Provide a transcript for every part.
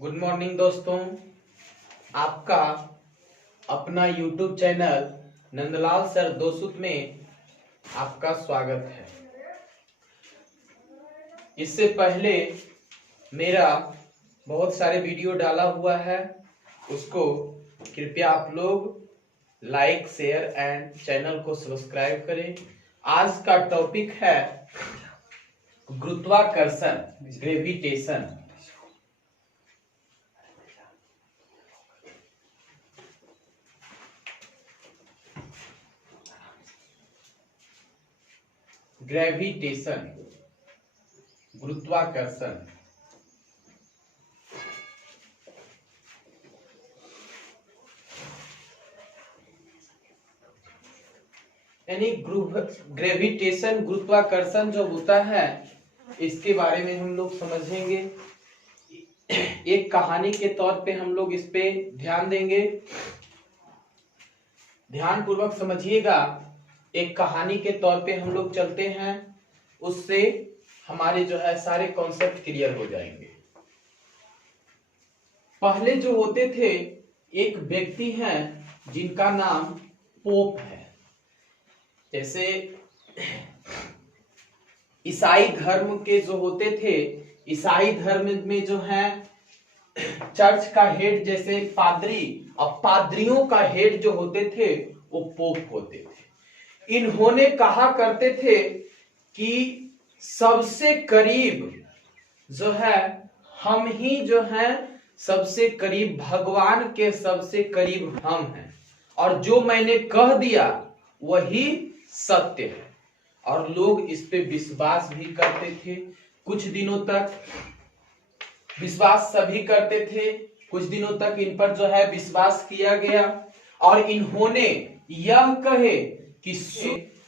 Good morning दोस्तों। आपका अपना YouTube channel Nandlal sir Dosut में आपका स्वागत है। इससे पहले मेरा बहुत सारे वीडियो डाला हुआ है, उसको कृपया आप लोग लाइक शेयर एंड चैनल को सब्सक्राइब करें। आज का टॉपिक है गुरुत्वाकर्षण, ग्रेविटेशन। ग्रेविटेशन, गुरुत्वाकर्षण। यानी ग्रेविटेशन, गुरुत्वाकर्षण जो होता है, इसके बारे में हम लोग समझेंगे। एक कहानी के तौर पे हम लोग इस पे ध्यान देंगे। ध्यान पूर्वक समझिएगा। एक कहानी के तौर पे हम लोग चलते हैं, उससे हमारे जो है सारे कॉन्सेप्ट क्लियर हो जाएंगे। पहले जो होते थे, एक व्यक्ति हैं जिनका नाम पोप है। जैसे ईसाई धर्म के जो होते थे, ईसाई धर्म में जो है चर्च का हेड जैसे पादरी, और पादरियों का हेड जो होते थे वो पोप होते थे। इन्होंने कहा करते थे कि सबसे करीब जो है हम ही जो है, सबसे करीब भगवान के सबसे करीब हम हैं, और जो मैंने कह दिया वही सत्य है। और लोग इस पे विश्वास भी करते थे। कुछ दिनों तक विश्वास सभी करते थे, कुछ दिनों तक इन पर जो है विश्वास किया गया। और इन्होंने यह कहे कि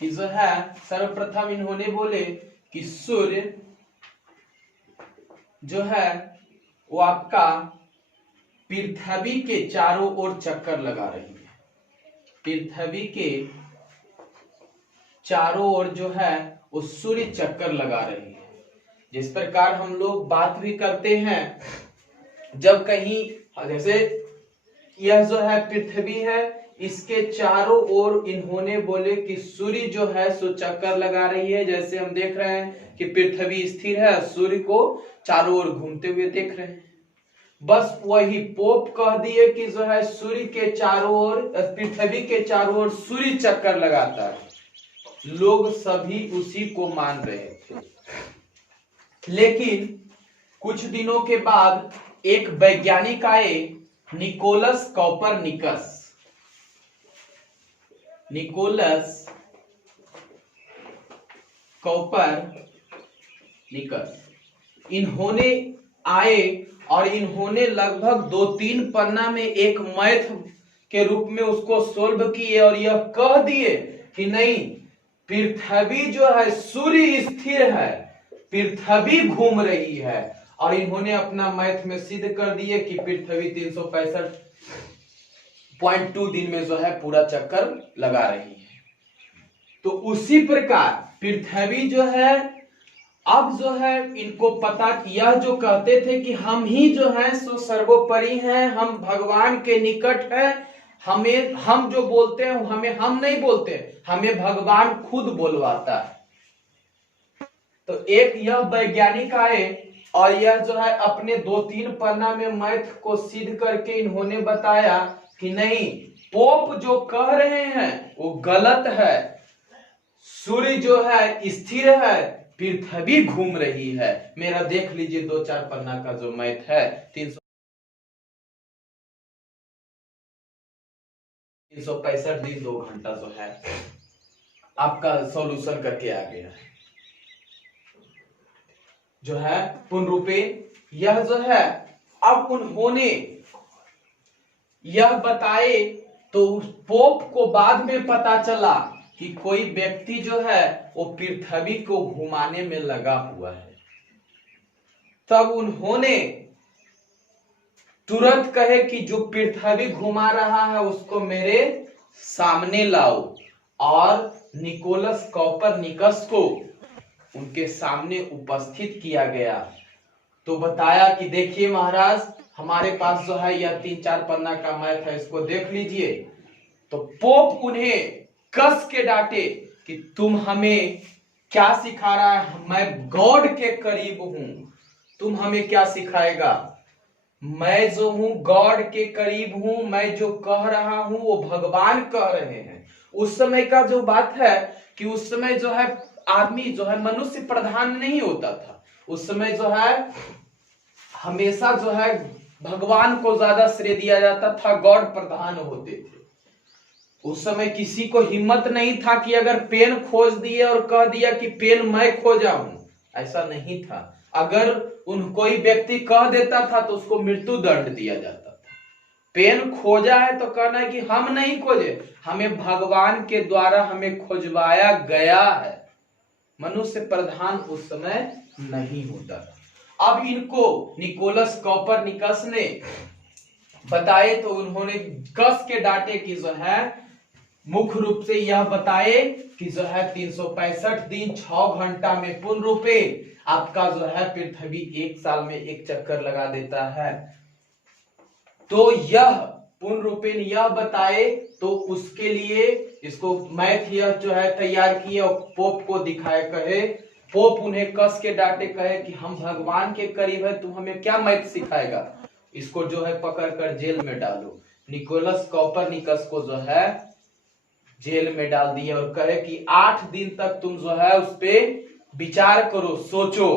जो है सर्वप्रथम इन्होंने बोले कि सूर्य जो है वो आपका पृथ्वी के चारों ओर चक्कर लगा रही है। पृथ्वी के चारों ओर जो है वो सूर्य चक्कर लगा रही है। जिस प्रकार हम लोग बात भी करते हैं, जब कहीं जैसे यह जो है पृथ्वी है, इसके चारों ओर इन्होंने बोले कि सूर्य जो है सो चक्कर लगा रही है। जैसे हम देख रहे हैं कि पृथ्वी स्थिर है, सूर्य को चारों ओर घूमते हुए देख रहे हैं। बस वही पोप कह दिए कि जो है सूर्य के चारों ओर, पृथ्वी के चारों ओर सूर्य चक्कर लगाता है। लोग सभी उसी को मान रहे थे। लेकिन कुछ दिनों के बाद एक वैज्ञानिक आए, निकोलस कॉपरनिकस। निकोलस कॉपरनिकस इन्होंने आए और इन्होंने लगभग 2-3 पन्ना में एक मैथ के रूप में उसको सोल्व किए, और यह कह दिए कि नहीं, पृथ्वी जो है सूर्य स्थिर है, पृथ्वी घूम रही है। और इन्होंने अपना मैथ में सिद्ध कर दिए कि पृथ्वी 365.2 दिन में जो है पूरा चक्कर लगा रही है। तो उसी प्रकार पृथ्वी जो है, अब जो है इनको पता, यह जो कहते थे कि हम ही जो है सो सर्वोपरि हैं, हम भगवान के निकट हैं, हमें हम जो बोलते हैं हमें हम नहीं बोलते, हमें भगवान खुद बोलवाता है। तो एक यह वैज्ञानिक आए और यह जो है अपने 2-3 पन्ना में मैथ को सिद्ध करके इन्होंने बताया कि नहीं, पोप जो कह रहे हैं वो गलत है। सूर्य जो है स्थिर है, पृथ्वी घूम रही है। मेरा देख लीजिए 2-4 पन्ना का जो मैथ है, 365 दिन 2 घंटा जो है आपका सॉल्यूशन करके आ गया है। जो है पूर्ण रूपे यह जो है, अब उन्होंने यह बताए तो पोप को बाद में पता चला कि कोई व्यक्ति जो है वो पृथ्वी को घुमाने में लगा हुआ है। तब उन्होंने तुरंत कहे कि जो पृथ्वी घुमा रहा है उसको मेरे सामने लाओ, और निकोलस कॉपरनिकस को उनके सामने उपस्थित किया गया। तो बताया कि देखिए महाराज, हमारे पास जो है यह 3-4 पन्ना का मैथ है, इसको देख लीजिए। तो पोप उन्हें कस के डांटे कि तुम हमें क्या सिखा रहा है, मैं गॉड के करीब हूं, तुम हमें क्या सिखाएगा, मैं जो हूं गॉड के करीब हूं, मैं जो कह रहा हूं वो भगवान कह रहे हैं। उस समय का जो बात है कि उस समय जो है आदमी जो है मनुष्य प्रधान नहीं होता था, उस समय जो है हमेशा जो है भगवान को ज्यादा श्रेय दिया जाता था, गॉड प्रधान होते थे। उस समय किसी को हिम्मत नहीं था कि अगर पेन खोज दिए और कह दिया कि पेन मैं खोजा हूं, ऐसा नहीं था। अगर कोई व्यक्ति कह देता था तो उसको मृत्यु दंड दिया जाता था। पेन खोजा है तो कहना है कि हम नहीं खोजे, हमें भगवान के द्वारा हमें खोजवाया गया है। मनुष्य प्रधान उस समय नहीं होता था। अब इनको निकोलस कॉपरनिकस ने बताए तो उन्होंने कस के डांटे कि जो है मुख्य रूप से यह बताए कि जो है 365 दिन 6 घंटा में पूर्ण रूपे आपका जो है पृथ्वी 1 साल में 1 चक्कर लगा देता है। तो यह पूर्ण रूपे यह बताए तो उसके लिए इसको मैथ यह जो है तैयार किए और पोप को दिखाए, कहे पोप उन्हें कस के डांटे, कहे कि हम भगवान के करीब है, तुम हमें क्या मैथ सिखाएगा, इसको जो है पकड़ कर जेल में डालो। निकोलस कॉपरनिकस को जो है जेल में डाल दिया और कहे कि 8 दिन तक तुम जो है उस पे विचार करो, सोचो।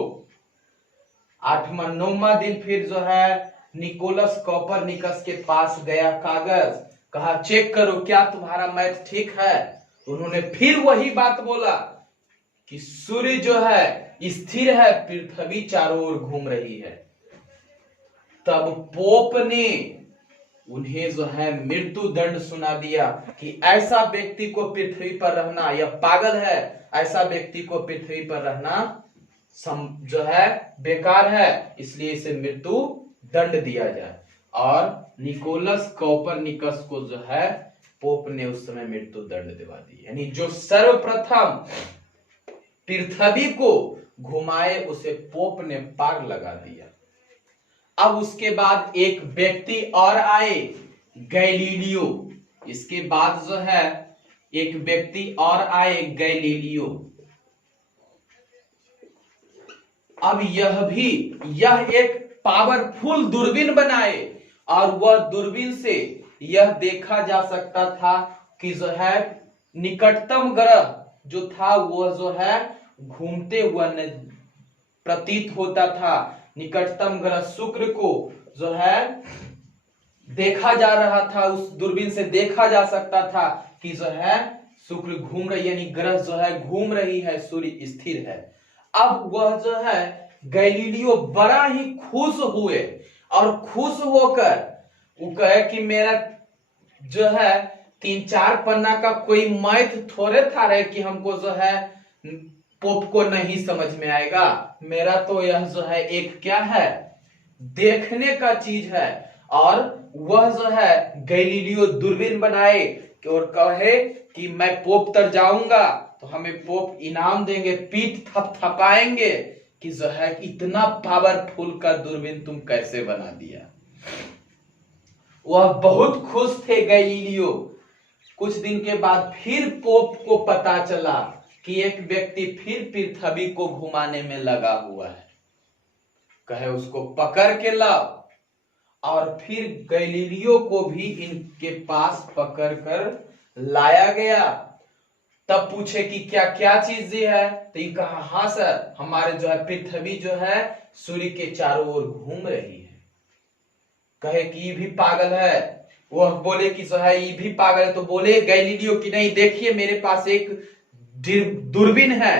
8वां-9वां दिन फिर जो है निकोलस कॉपरनिकस के पास गया कागज, कहा चेक करो क्या तुम्हारा मैथ ठीक है। उन्होंने फिर वही बात बोला कि सूर्य जो है स्थिर है, पृथ्वी चारों ओर घूम रही है। तब पोप ने उन्हें जो है मृत्यु दंड सुना दिया कि ऐसा व्यक्ति को पृथ्वी पर रहना, यह पागल है, ऐसा व्यक्ति को पृथ्वी पर रहना जो है बेकार है, इसलिए इसे मृत्यु दंड दिया जाए। और निकोलस कॉपरनिकस को जो है पोप ने उस समय मृत्यु दंड दिवा दी, यानी जो सर्वप्रथम पृथ्वी को घुमाए उसे पोप ने पार लगा दिया। अब उसके बाद एक व्यक्ति और आए, गैलीलियो। इसके बाद जो है एक व्यक्ति और आए, गैलीलियो। अब यह एक पावरफुल दूरबीन बनाए और वह दूरबीन से यह देखा जा सकता था कि जो है निकटतम ग्रह जो था वह जो है घूमते हुआ प्रतीत होता था। निकटतम ग्रह शुक्र को जो है देखा जा रहा था, उस दूरबीन से देखा जा सकता था कि जो है शुक्र घूम रही, यानी ग्रह जो है घूम रही है, सूर्य स्थिर है। अब वह जो है गैलीलियो बड़ा ही खुश हुए और खुश होकर वो कहे कि मेरा जो है 3-4 पन्ना का कोई मैथ थोड़े था रहे कि हमको जो है पोप को नहीं समझ में आएगा, मेरा तो यह जो है एक क्या है देखने का चीज है। और वह जो है गैलीलियो दूरबीन बनाए और कहे कि मैं पोप तर जाऊंगा तो हमें पोप इनाम देंगे, पीठ थपथपाएंगे कि जो है इतना पावरफुल का दूरबीन तुम कैसे बना दिया। वह बहुत खुश थे गैलीलियो। कुछ दिन के बाद फिर पोप को पता चला कि एक व्यक्ति फिर पृथ्वी को घुमाने में लगा हुआ है, कहे उसको पकड़ के लाओ। और फिर गैलीलियो को भी इनके पास पकड़ कर लाया गया। तब पूछे कि क्या क्या चीज है, तो ये कहा हाँ सर, हमारे जो है पृथ्वी जो है सूर्य के चारों ओर घूम रही है। कहे कि ये भी पागल है। वह बोले कि जो है ये भी पागल है। तो बोले गैलीलियो कि नहीं, देखिए मेरे पास एक दूरबीन है।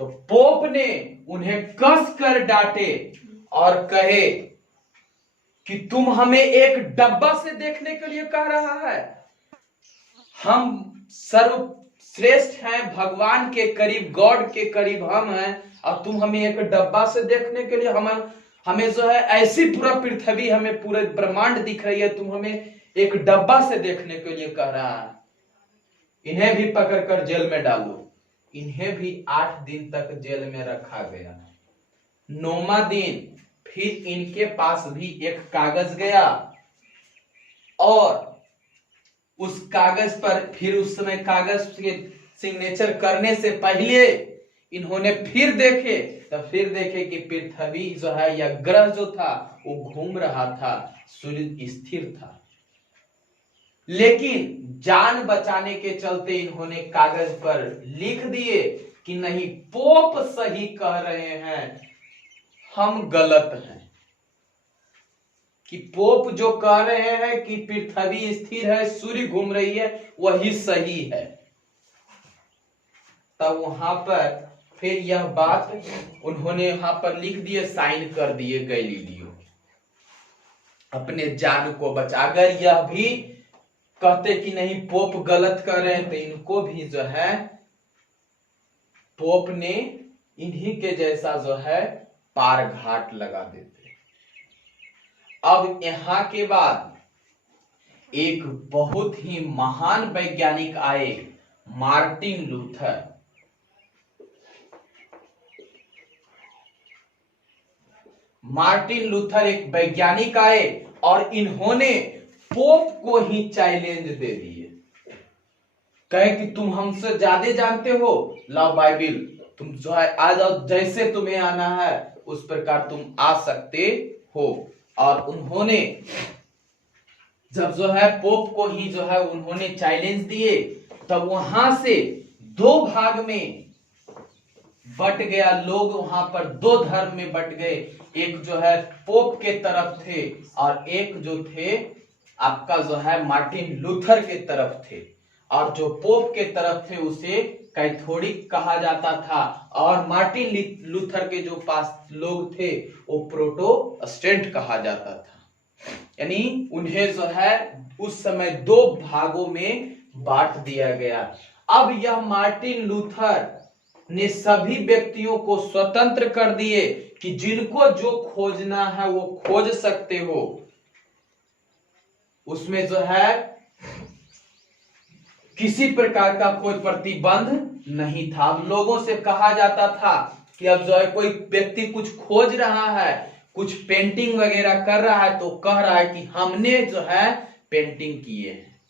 तो पोप ने उन्हें कस कर डांटे और कहे कि तुम हमें एक डब्बा से देखने के लिए कह रहा है, हम सर्वश्रेष्ठ हैं, भगवान के करीब, गॉड के करीब हम हैं, और तुम हमें एक डब्बा से देखने के लिए, हमें जो है ऐसी पूरा पृथ्वी, हमें पूरे ब्रह्मांड दिख रही है, तुम हमें एक डब्बा से देखने के लिए कह रहा है। इन्हें भी पकड़कर जेल में डालो। इन्हें भी 8 दिन तक जेल में रखा गया। 9वां दिन फिर इनके पास भी एक कागज गया और उस कागज पर फिर उस समय कागज के सिग्नेचर करने से पहले इन्होंने फिर देखे, तब फिर देखे कि पृथ्वी जो है या ग्रह जो था वो घूम रहा था, सूर्य स्थिर था। लेकिन जान बचाने के चलते इन्होंने कागज पर लिख दिए कि नहीं, पोप सही कह रहे हैं, हम गलत हैं। कि पोप जो कह रहे हैं कि पृथ्वी स्थिर है, सूर्य घूम रही है, वही सही है। तब वहां पर फिर यह बात उन्होंने यहां पर लिख दिए, साइन कर दिए गैलीलियो, अपने जान को बचा। अगर यह भी कहते कि नहीं पोप गलत कर रहे हैं, तो इनको भी जो है पोप ने इन्हीं के जैसा जो है पार घाट लगा देते। अब यहां के बाद एक बहुत ही महान वैज्ञानिक आए, मार्टिन लूथर। मार्टिन लूथर एक वैज्ञानिक आए और इन्होंने पोप को ही चैलेंज दे दिए, कहे कि तुम हमसे ज्यादा जानते हो, लाओ बाइबिल, तुम जो है आ जाओ, जैसे तुम्हें आना है उस प्रकार तुम आ सकते हो। और उन्होंने जब जो है पोप को ही जो है उन्होंने चैलेंज दिए, तब वहां से दो भाग में बट गया, लोग वहां पर दो धर्म में बट गए। एक जो है पोप के तरफ थे और एक जो थे आपका जो है मार्टिन लूथर के तरफ थे। और जो पोप के तरफ थे उसे कैथोलिक कहा जाता था, और मार्टिन लूथर के जो पास लोग थे वो प्रोटेस्टेंट कहा जाता था। यानी उन्हें जो है उस समय दो भागों में बांट दिया गया। अब यह मार्टिन लूथर ने सभी व्यक्तियों को स्वतंत्र कर दिए कि जिनको जो खोजना है वो खोज सकते हो। उसमें जो है किसी प्रकार का कोई प्रतिबंध नहीं था। अब लोगों से कहा जाता था कि अब जो है कोई व्यक्ति कुछ खोज रहा है, कुछ पेंटिंग वगैरह कर रहा है, तो कह रहा है कि हमने जो है पेंटिंग किए हैं।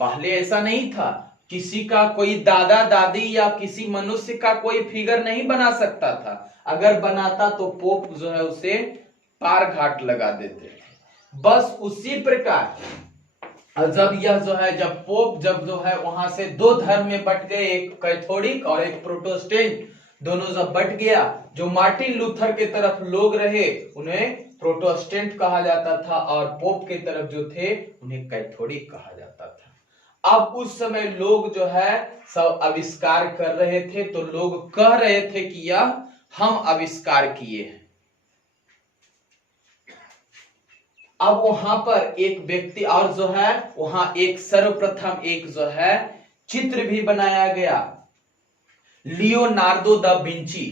पहले ऐसा नहीं था, किसी का कोई दादा दादी या किसी मनुष्य का कोई फिगर नहीं बना सकता था। अगर बनाता तो पोप जो है उसे पार घाट लगा देते थे। बस उसी प्रकार जब यह जो है जब पोप जब जो है वहां से दो धर्म में बट गए, एक कैथोलिक और एक प्रोटेस्टेंट, दोनों जब बट गया, जो मार्टिन लूथर के तरफ लोग रहे उन्हें प्रोटेस्टेंट कहा जाता था और पोप के तरफ जो थे उन्हें कैथोलिक कहा जाता था। अब उस समय लोग जो है सब आविष्कार कर रहे थे, तो लोग कह रहे थे कि यह हम आविष्कार किए हैं। अब वहां पर एक व्यक्ति और जो है वहां एक सर्वप्रथम एक जो है चित्र भी बनाया गया, Leonardo da Vinci.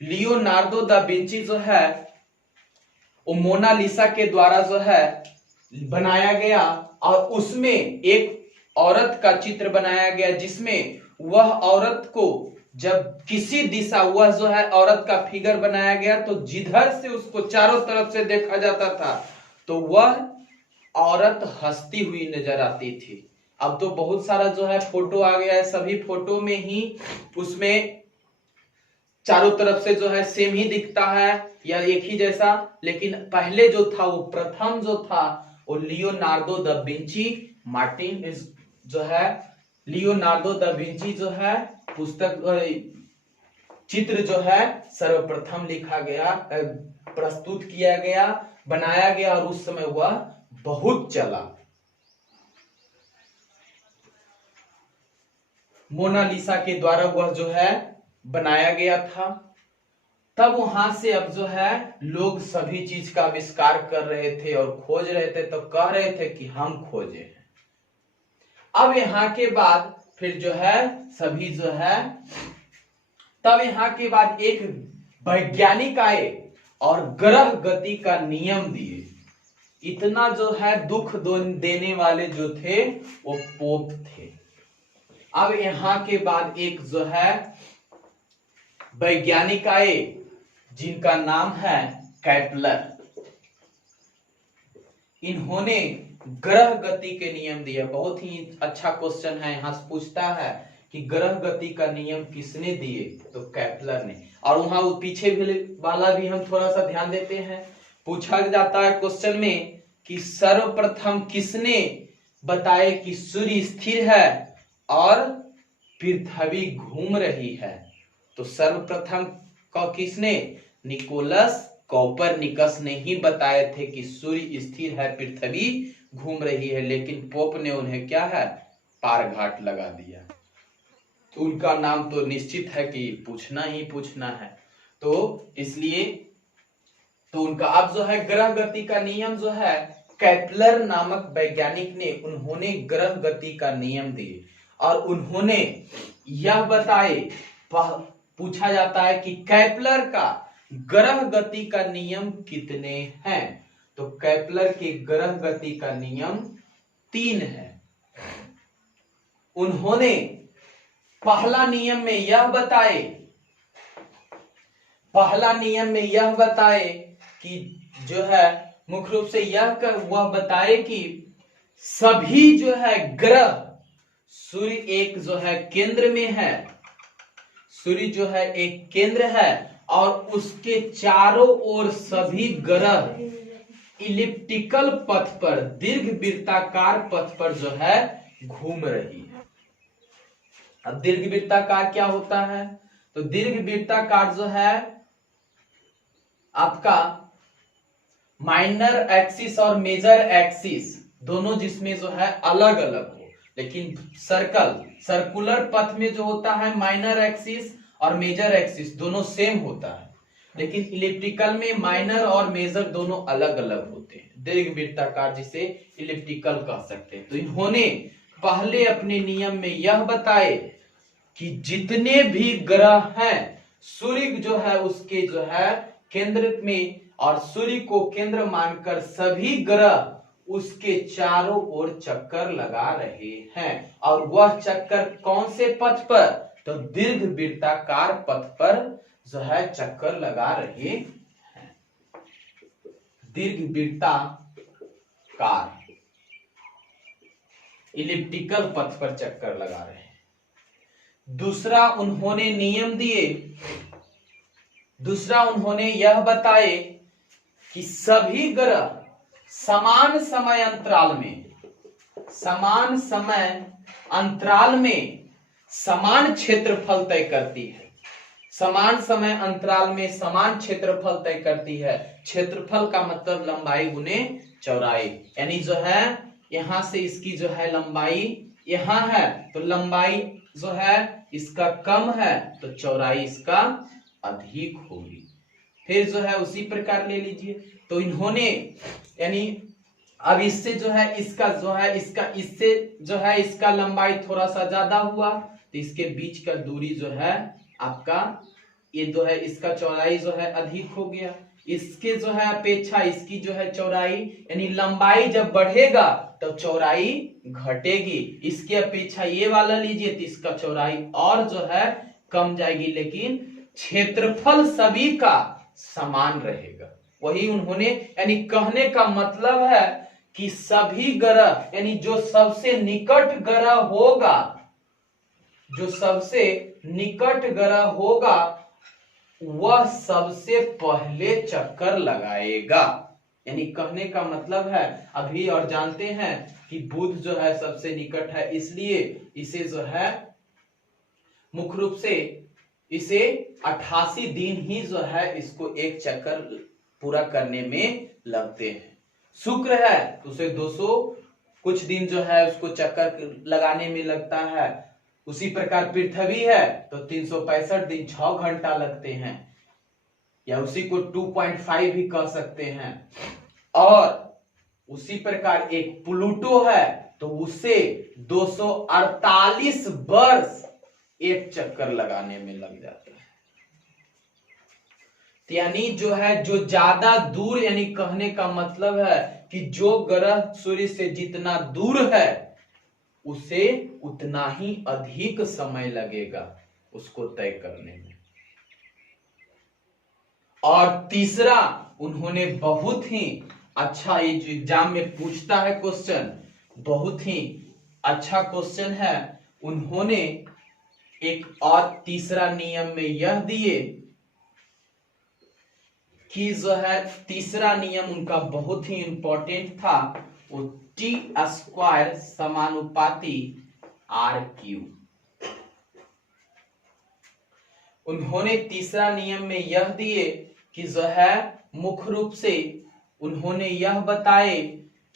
Leonardo da Vinci जो है वो मोनालिसा के द्वारा जो है बनाया गया, और उसमें एक औरत का चित्र बनाया गया, जिसमें वह औरत को जब किसी दिशा वह जो है औरत का फिगर बनाया गया, तो जिधर से उसको चारों तरफ से देखा जाता था तो वह औरत हंसती हुई नजर आती थी। अब तो बहुत सारा जो है फोटो आ गया है, सभी फोटो में ही उसमें चारों तरफ से जो है सेम ही दिखता है या एक ही जैसा, लेकिन पहले जो था वो प्रथम जो था वो लियोनार्डो दा विंची मार्टिन जो है लियोनार्डो दा विंची जो है पुस्तक चित्र जो है सर्वप्रथम लिखा गया, प्रस्तुत किया गया, बनाया गया, और उस समय वह बहुत चला। मोनालिसा के द्वारा वह जो है बनाया गया था। तब वहां से अब जो है लोग सभी चीज का आविष्कार कर रहे थे और खोज रहे थे, तो कह रहे थे कि हम खोजे हैं। अब यहाँ के बाद फिर जो है सभी जो है तब यहाँ के बाद एक वैज्ञानिक आए और ग्रह गति का नियम दिए। इतना जो है दुख देने वाले जो थे वो पोप थे। अब यहाँ के बाद एक जो है वैज्ञानिक आए जिनका नाम है केपलर। इन्होंने ग्रह गति के नियम दिए। बहुत ही अच्छा क्वेश्चन है, यहां से पूछता है कि ग्रह गति का नियम किसने दिए, तो केपलर ने। और वहां पीछे वाला भी हम थोड़ा सा ध्यान देते हैं। पूछा जाता है क्वेश्चन में कि सर्वप्रथम किसने बताए कि सूर्य स्थिर है और पृथ्वी घूम रही है, तो सर्वप्रथम किसने, निकोलस कोपरनिकस ने ही बताए थे कि सूर्य स्थिर है, पृथ्वी घूम रही है। लेकिन पोप ने उन्हें क्या है, पारघाट लगा दिया। तो उनका नाम तो निश्चित है कि पूछना ही पूछना है, तो इसलिए तो उनका अब जो है ग्रह गति का नियम जो है केपलर नामक वैज्ञानिक ने, उन्होंने ग्रह गति का नियम दिए और उन्होंने यह बताए। पूछा जाता है कि केपलर का ग्रह गति का नियम कितने हैं, तो केपलर के ग्रह गति का नियम 3 है। उन्होंने पहला नियम में यह बताए कि जो है मुख्य रूप से वह बताए कि सभी जो है ग्रह, सूर्य एक जो है केंद्र में है, सूर्य जो है एक केंद्र है और उसके चारों ओर सभी ग्रह इलिप्टिकल पथ पर, दीर्घ वृत्ताकार पथ पर जो है घूम रही है। अब दीर्घ वृत्ताकार क्या होता है, तो दीर्घ वृत्ताकार जो है आपका माइनर एक्सिस और मेजर एक्सिस दोनों जिसमें जो है अलग अलग हो, लेकिन सर्कुलर पथ में जो होता है माइनर एक्सिस और मेजर एक्सिस दोनों सेम होता है, लेकिन इलिप्टिकल में माइनर और मेजर दोनों अलग अलग होते हैं। दीर्घ वृत्ताकार जिसे इलिप्टिकल कह सकते हैं। तो इन्होंने पहले अपने नियम में यह बताए कि जितने भी ग्रह हैं, सूर्य जो है उसके जो है केंद्र में, और सूर्य को केंद्र मानकर सभी ग्रह उसके चारों ओर चक्कर लगा रहे हैं। और वह चक्कर कौन से पथ पर, तो दीर्घ वृत्ताकार पथ पर जो है चक्कर लगा रहे हैं। दीर्घ वृत्ताकार इलिप्टिकल पथ पर चक्कर लगा रहे हैं। दूसरा उन्होंने नियम दिए, दूसरा उन्होंने यह बताए कि सभी ग्रह समान समय अंतराल में समान क्षेत्रफल तय करती है। समान समय अंतराल में समान क्षेत्रफल तय करती है। क्षेत्रफल का मतलब लंबाई गुने चौड़ाई, यानी जो है यहां से इसकी जो है लंबाई यहां है, तो लंबाई जो है इसका कम है तो चौड़ाई इसका अधिक होगी। फिर जो है उसी प्रकार ले लीजिए, तो इन्होंने यानी अब इससे जो है इसका इससे जो है इसका लंबाई थोड़ा सा ज्यादा हुआ, तो इसके बीच का दूरी जो है आपका ये जो है इसका चौड़ाई जो है अधिक हो गया। इसके जो है अपेक्षा इसकी जो है चौड़ाई, यानी लंबाई जब बढ़ेगा तो चौड़ाई घटेगी। इसके अपेक्षा ये वाला लीजिए तो इसका चौड़ाई और जो है कम जाएगी, लेकिन क्षेत्रफल सभी का समान रहेगा। वही उन्होंने, यानी कहने का मतलब है कि सभी ग्रह, यानी जो सबसे निकट ग्रह होगा, जो सबसे निकट ग्रह होगा वह सबसे पहले चक्कर लगाएगा। यानी कहने का मतलब है अभी और जानते हैं कि बुध जो है सबसे निकट है, इसलिए इसे जो है मुख्य रूप से इसे 88 दिन ही जो है इसको एक चक्कर पूरा करने में लगते हैं। शुक्र है तो उसे 200 कुछ दिन जो है उसको चक्कर लगाने में लगता है। उसी प्रकार पृथ्वी है तो 365 दिन 6 घंटा लगते हैं, या उसी को 2.5 भी कह सकते हैं। और उसी प्रकार एक प्लूटो है तो उसे 248 वर्ष एक चक्कर लगाने में लग जाता है। यानी जो है जो ज्यादा दूर, यानी कहने का मतलब है कि जो ग्रह सूर्य से जितना दूर है उसे उतना ही अधिक समय लगेगा उसको तय करने में। और तीसरा, उन्होंने बहुत ही अच्छा, ये जो एग्जाम में पूछता है क्वेश्चन, बहुत ही अच्छा क्वेश्चन है, उन्होंने एक और तीसरा नियम में यह दिए कि जो है तीसरा नियम उनका बहुत ही इंपॉर्टेंट था, वो टी स्क्वायर समानुपाती आर क्यू। उन्होंने तीसरा नियम में यह दिए कि जो है मुख्य रूप से उन्होंने यह बताए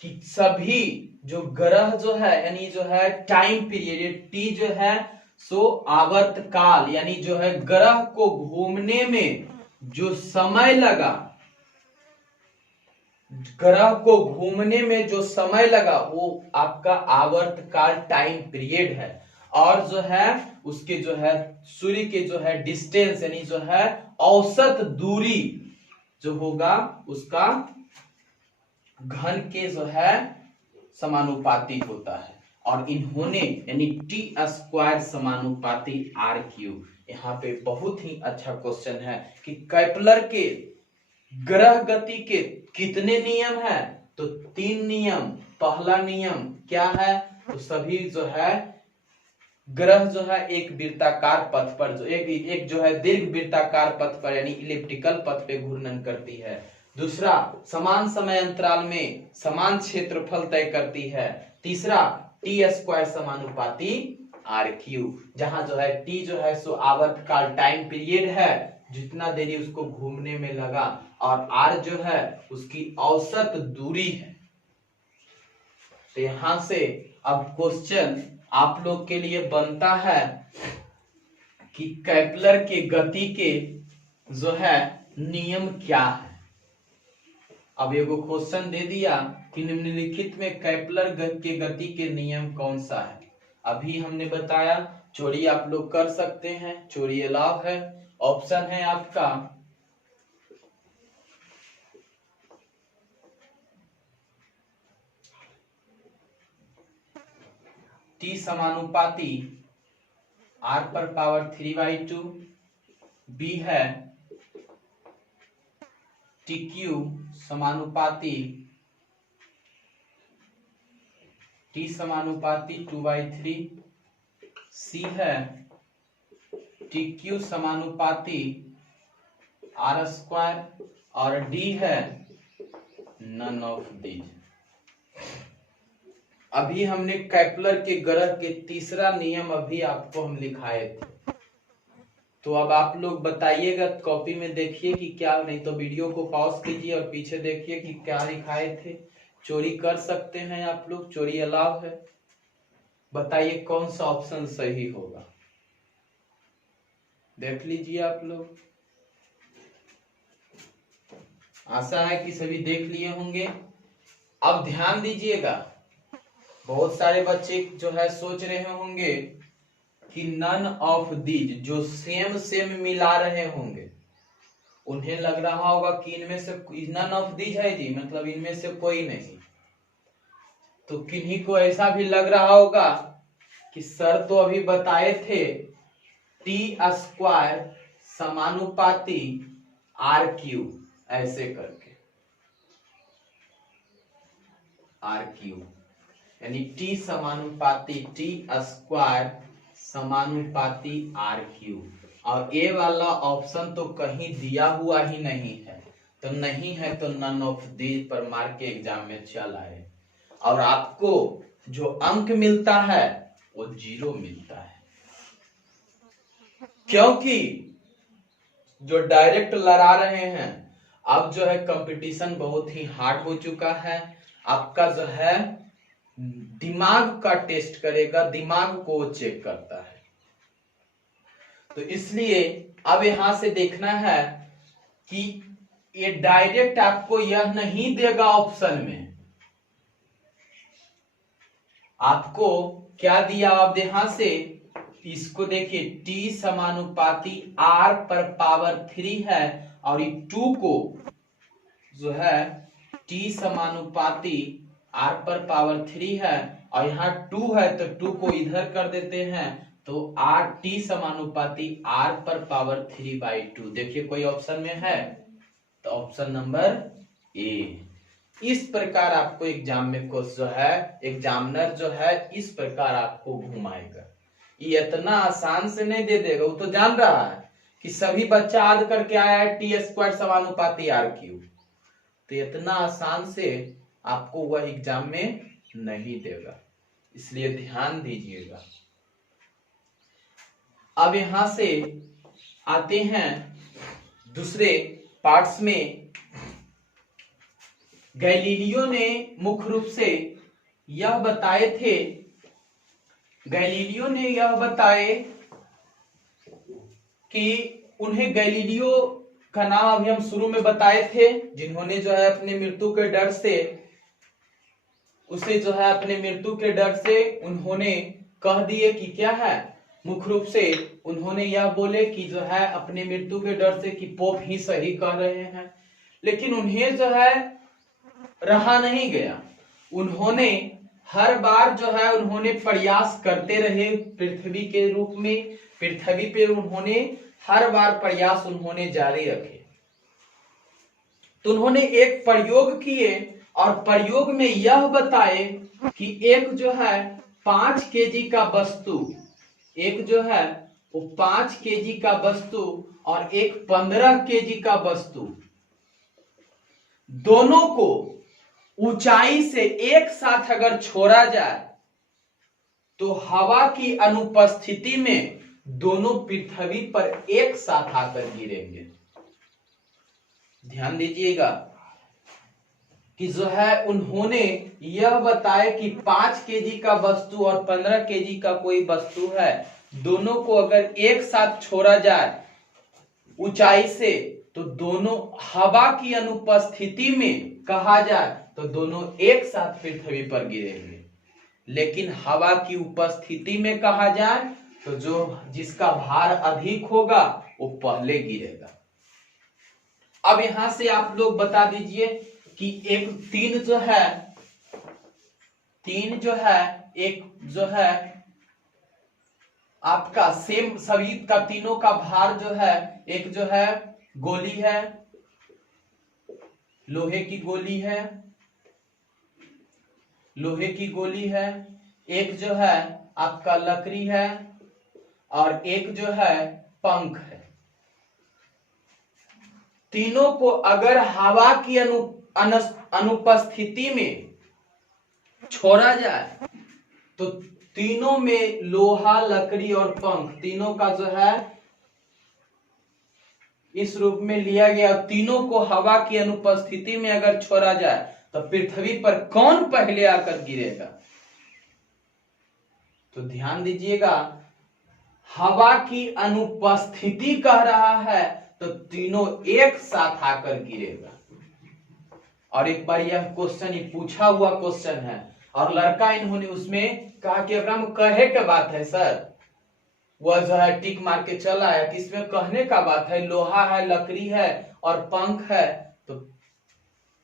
कि सभी जो ग्रह जो है, यानी जो है टाइम पीरियड टी जो है सो आवर्त काल, यानी जो है ग्रह को घूमने में जो समय लगा, ग्रह को घूमने में जो समय लगा वो आपका आवर्त काल टाइम पीरियड है। और जो है उसके जो है सूर्य के जो है डिस्टेंस, यानी जो है औसत दूरी जो होगा उसका घन के जो है समानुपाती होता है। और इन्होंने यानी टी स्क्वायर समानुपाती आर क्यू, यहाँ पे बहुत ही अच्छा क्वेश्चन है कि केपलर के ग्रह गति के कितने नियम है, तो 3 नियम। पहला नियम क्या है, तो सभी जो है ग्रह जो है एक वृत्ताकार पथ पर जो एक जो है दीर्घ वृत्ताकार पथ पर यानी इलिप्टिकल पथ पे घूर्णन करती है। दूसरा, समान समय अंतराल में समान क्षेत्रफल तय करती है। तीसरा, टी स्क्वायर समानुपाती आर क्यू, जहां जो है टी जो है सो आवर्तकाल टाइम पीरियड है, जितना देरी उसको घूमने में लगा, और आर जो है उसकी औसत दूरी है। तो यहां से अब क्वेश्चन आप लोग के लिए बनता है कि केपलर के गति के जो है नियम क्या है। अब एगो क्वेश्चन दे दिया कि निम्नलिखित में केपलर के गति के नियम कौन सा है। अभी हमने बताया चोरी आप लोग कर सकते हैं, चोरी अलाव है। ऑप्शन है आपका टी समानुपाती आर पर पावर 3/2, बी है टी क्यू समानुपाती टी समानुपाती 2/3, सी है टी क्यू समानुपाती आर स्क्वायर, और डी है नन ऑफ दीज। अभी हमने केपलर के ग्रह के तीसरा नियम अभी आपको हम लिखाए थे, तो अब आप लोग बताइएगा, कॉपी में देखिए कि क्या, नहीं तो वीडियो को पॉज कीजिए और पीछे देखिए कि क्या लिखाए थे। चोरी कर सकते हैं आप लोग, चोरी अलाव है। बताइए कौन सा ऑप्शन सही होगा, देख लीजिए आप लोग। आशा है कि सभी देख लिए होंगे। अब ध्यान दीजिएगा, बहुत सारे बच्चे जो है सोच रहे होंगे कि नन ऑफ दीज, जो सेम मिला रहे होंगे, उन्हें लग रहा होगा कि इनमें से नन ऑफ दीज है जी, मतलब इनमें से कोई नहीं। तो किन्हीं को ऐसा भी लग रहा होगा कि सर तो अभी बताए थे टी स्क्वायर समानुपाती आर क्यू, ऐसे करके आर क्यू यानी टी समानुपाती टी स्क्वायर समानुपाती आर क्यू, और ए वाला ऑप्शन तो कहीं दिया हुआ ही नहीं है, तो नहीं है तो नन ऑफ दीज पर मार्क के एग्जाम में चल आए, और आपको जो अंक मिलता है वो 0 मिलता है, क्योंकि जो डायरेक्ट लड़ा रहे हैं, अब जो है कंपटीशन बहुत ही हार्ड हो चुका है। आपका जो है दिमाग का टेस्ट करेगा, दिमाग को चेक करता है। तो इसलिए अब यहां से देखना है कि ये डायरेक्ट आपको यह नहीं देगा ऑप्शन में, आपको क्या दिया, अब यहां से इसको देखिए, टी समानुपाती आर पर पावर 3 है, और ये 2 को जो है टी समानुपाती आर पर पावर 3 है, और यहाँ 2 है तो 2 को इधर कर देते हैं, तो आर टी समानुपाती आर पर पावर 3/2। देखिए कोई ऑप्शन में है, तो ऑप्शन नंबर ए। इस प्रकार आपको एग्जाम में जो है एग्जामिनर जो है इस प्रकार आपको घुमाएगा। ये इतना आसान से नहीं दे देगा, वो तो जान रहा है कि सभी बच्चा याद करके आया है टी² समानुपाती RQ, तो इतना आसान से आपको वह एग्जाम में नहीं देगा, इसलिए ध्यान दीजिएगा। अब यहां से आते हैं दूसरे पार्ट्स में। गैलीलियो ने मुख्य रूप से यह बताए थे, गैलीलियो ने यह बताए कि उन्हें गैलीलियो का नाम अभी हम शुरू में बताए थे, जिन्होंने जो है अपने मृत्यु के डर से अपने मृत्यु के डर से उन्होंने कह दिए कि क्या है, मुख्य रूप से उन्होंने यह बोले कि जो है अपने मृत्यु के डर से कि पोप ही सही कह रहे हैं। लेकिन उन्हें जो है रहा नहीं गया, उन्होंने हर बार जो है उन्होंने प्रयास करते रहे पृथ्वी के रूप में, पृथ्वी पे उन्होंने हर बार प्रयास उन्होंने जारी रखे। तो उन्होंने एक प्रयोग किए और प्रयोग में यह बताए कि एक जो है 5 केजी का वस्तु, एक जो है वो 5 केजी का वस्तु और एक 15 केजी का वस्तु, दोनों को ऊंचाई से एक साथ अगर छोड़ा जाए तो हवा की अनुपस्थिति में दोनों पृथ्वी पर एक साथ आकर गिरेंगे। ध्यान दीजिएगा कि जो है उन्होंने यह बताया कि 5 केजी का वस्तु और 15 केजी का कोई वस्तु है, दोनों को अगर एक साथ छोड़ा जाए ऊंचाई से तो दोनों हवा की अनुपस्थिति में कहा जाए तो दोनों एक साथ पृथ्वी पर गिरेंगे। लेकिन हवा की उपस्थिति में कहा जाए तो जो जिसका भार अधिक होगा वो पहले गिरेगा। अब यहां से आप लोग बता दीजिए कि एक तीन जो है एक जो है आपका सेम सभी का तीनों का भार जो है, एक जो है गोली है, लोहे की गोली है, लोहे की गोली है, एक जो है आपका लकड़ी है और एक जो है पंख है। तीनों को अगर हवा की अनुपस्थिति में छोड़ा जाए तो तीनों में लोहा, लकड़ी और पंख तीनों का जो है इस रूप में लिया गया। तीनों को हवा की अनुपस्थिति में अगर छोड़ा जाए तो पृथ्वी पर कौन पहले आकर गिरेगा? तो ध्यान दीजिएगा, हवा की अनुपस्थिति कह रहा है तो तीनों एक साथ आकर गिरेगा। और एक बार यह क्वेश्चन ही पूछा हुआ क्वेश्चन है और लड़का इन्होंने उसमें कहा कि अब्राहम कहे का बात है सर, वह जो है टिक मार के चला है कि इसमें कहने का बात है, लोहा है, लकड़ी है और पंख है, तो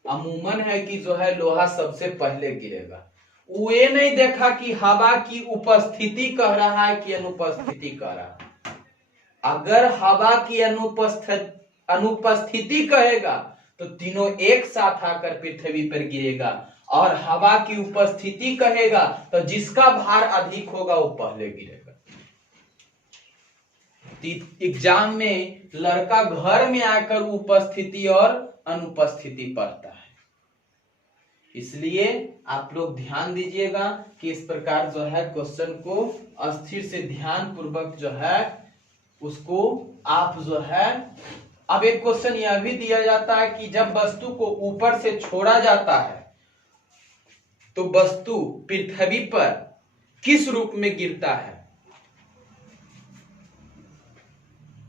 अमूमन है कि जो है लोहा सबसे पहले गिरेगा। वो ये नहीं देखा कि हवा की उपस्थिति कह रहा है कि अनुपस्थिति कह रहा है। अगर हवा की अनुपस्थिति कहेगा तो तीनों एक साथ आकर पृथ्वी पर गिरेगा, और हवा की उपस्थिति कहेगा तो जिसका भार अधिक होगा वो पहले गिरेगा। एग्जाम में लड़का घर में आकर उपस्थिति और अनुपस्थिति पढ़ता है, इसलिए आप लोग ध्यान दीजिएगा कि इस प्रकार जो है क्वेश्चन को अस्थिर से ध्यान पूर्वक जो है उसको आप जो है। अब एक क्वेश्चन यह भी दिया जाता है कि जब वस्तु को ऊपर से छोड़ा जाता है तो वस्तु पृथ्वी पर किस रूप में गिरता है?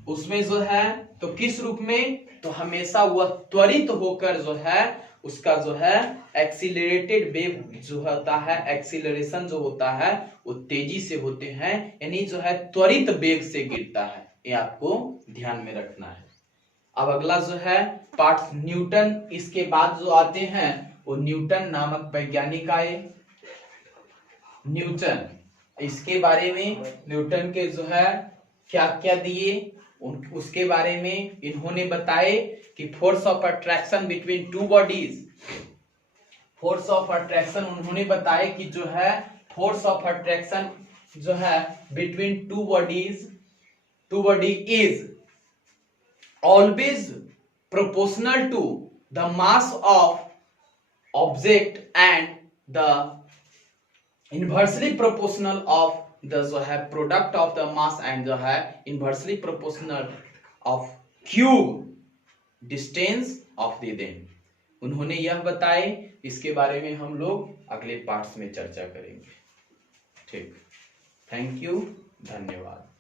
उसमें जो है तो किस रूप में? तो हमेशा वह त्वरित होकर जो है उसका जो है एक्सीलरेटेड वेव जो होता है, एक्सीलरेशन जो होता है वो तेजी से होते हैं, यानी जो है त्वरित वेग से गिरता है। ये आपको ध्यान में रखना है। अब अगला जो है पार्ट न्यूटन, इसके बाद जो आते हैं वो न्यूटन नामक वैज्ञानिक आए। न्यूटन, इसके बारे में न्यूटन के जो है क्या क्या दिए उसके बारे में इन्होंने बताए कि force of attraction between two bodies, force of attraction उन्होंने बताया कि जो है फोर्स ऑफ अट्रैक्शन जो है between two body is always proportional to the mass of object and the inversely proportional of the जो है product of the mass and जो है inversely proportional of cube distance of the दिन। उन्होंने यह बताए, इसके बारे में हम लोग अगले पार्ट्स में चर्चा करेंगे। ठीक, थैंक यू, धन्यवाद।